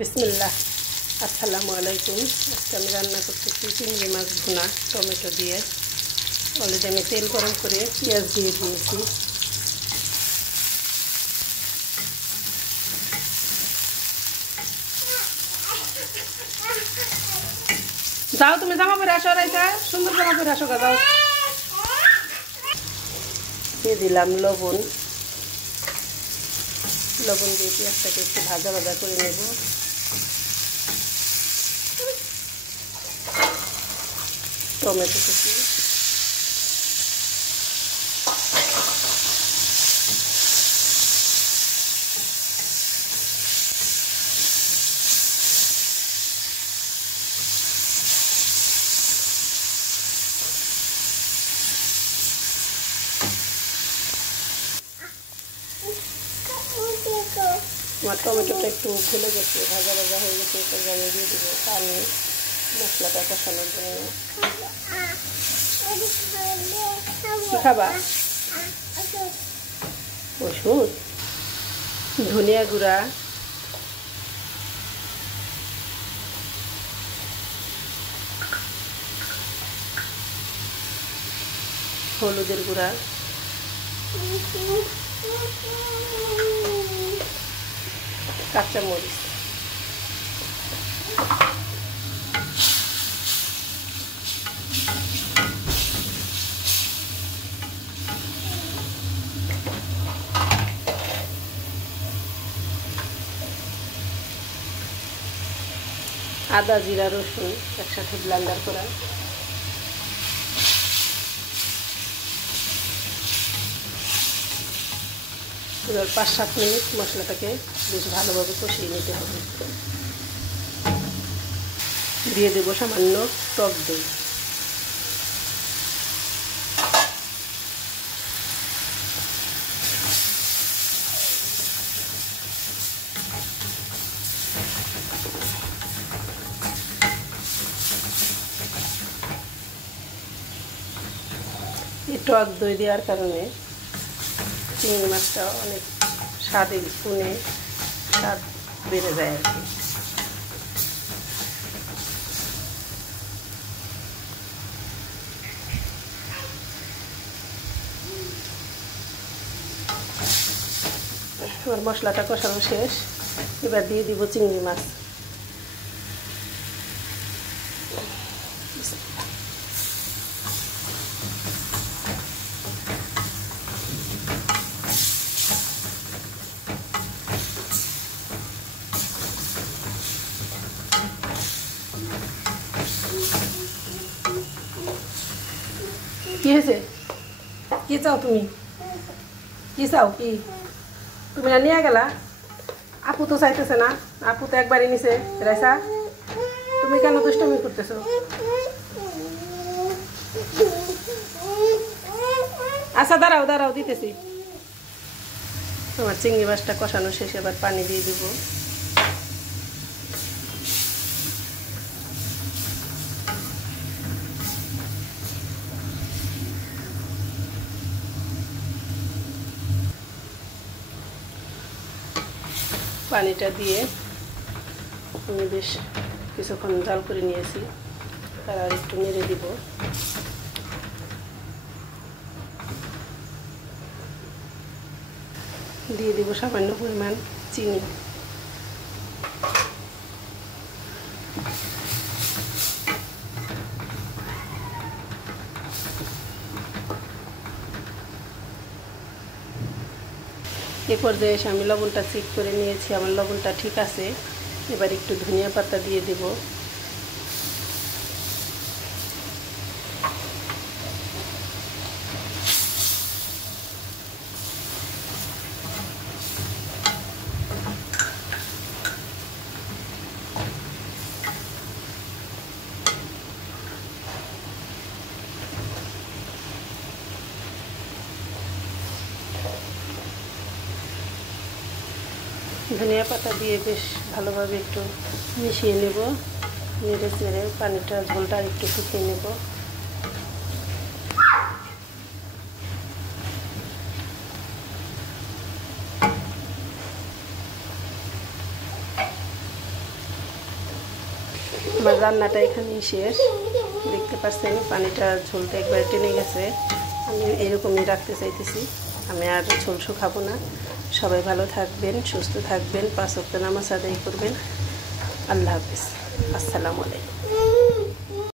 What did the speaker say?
বিসমিল্লাহ। আসসালামু আলাইকুম। আজকে আমি রান্না করতেছি চিংড়ি মাছ ভুনা টমেটো দিয়ে। অলরেডি আমি তেল গরম করে পেঁয়াজ দিয়ে দিয়েছি। যাও তুমি জামা পরে আসো, রাইসা সুন্দর জামা পরে আসো, যাও। দিয়ে দিলাম লবণ। লবণ দিয়ে পেঁয়াজটাকে একটু ভাজা ভাজা করে নেব। টমেটো কুচি, আমার টমেটোটা একটু ভুলে গেছে, ভাজা ভাজা হয়ে গেছে। এটা আমি দিয়ে দেবো পানি মশলাটা কষানোর জন্য। কি খাবা? ওষুধ। ধনিয়া গুঁড়া, হলুদের গুঁড়া, কাঁচামরিচ, আদা জিরা রসুন একসাথে ব্লেন্ডার করা। এবার 5-7 মিনিট মশলাটাকে বেশ ভালোভাবে কষিয়ে নিতে হবে। দিয়ে দেবো সামান্য টক দই। এই টক দই দেওয়ার কারণে চিংড়ি মাছটা অনেক স্বাদের গুণে স্বাদ বেড়ে যায় আর কি। এবার মশলাটা কষানো শেষ। এবার দিয়ে দিব চিংড়ি মাছ। কি হয়েছে? কি চাও তুমি? কি চাও? কি তুমি না নিয়ে গেলা? আপু তো চাইতেছে না, আপু তো একবারই নিছে। রাইসা তুমি কেন দুষ্টমি করতেছো? আচ্ছা দাঁড়াও দাঁড়াও, দিতেছি। আমার চিংড়ি মাছটা কষানো শেষে এবার পানি দিয়ে দিব। পানিটা দিয়ে আমি বেশ কিছুক্ষণ জাল করে নিয়েছি। তার আর একটু নেড়ে দিব। দিয়ে দিব সামান্য পরিমাণ চিনি। এ পর্যায়ে এসে আমি লবণটা চেক করে নিয়েছি, আমার লবণটা ঠিক আছে। এবার একটু ধনিয়া পাতা দিয়ে দেব। ধনিয়া পাতা দিয়ে বেশ ভালোভাবে একটু মিশিয়ে নেব। নেড়ে চেড়ে পানিটা ঝোলটা আর একটু শুকিয়ে নেব। আমার রান্নাটা এখানেই শেষ। দেখতে পাচ্ছেন পানিটা ঝোলটা একবার টেনে গেছে। আমি এরকমই রাখতে চাইতেছি, আমি আর ঝোল শুকাবো না। সবাই ভালো থাকবেন, সুস্থ থাকবেন, 5 ওয়াক্ত নামাজ আদায় করবেন। আল্লাহ হাফেজ, আসসালামু আলাইকুম।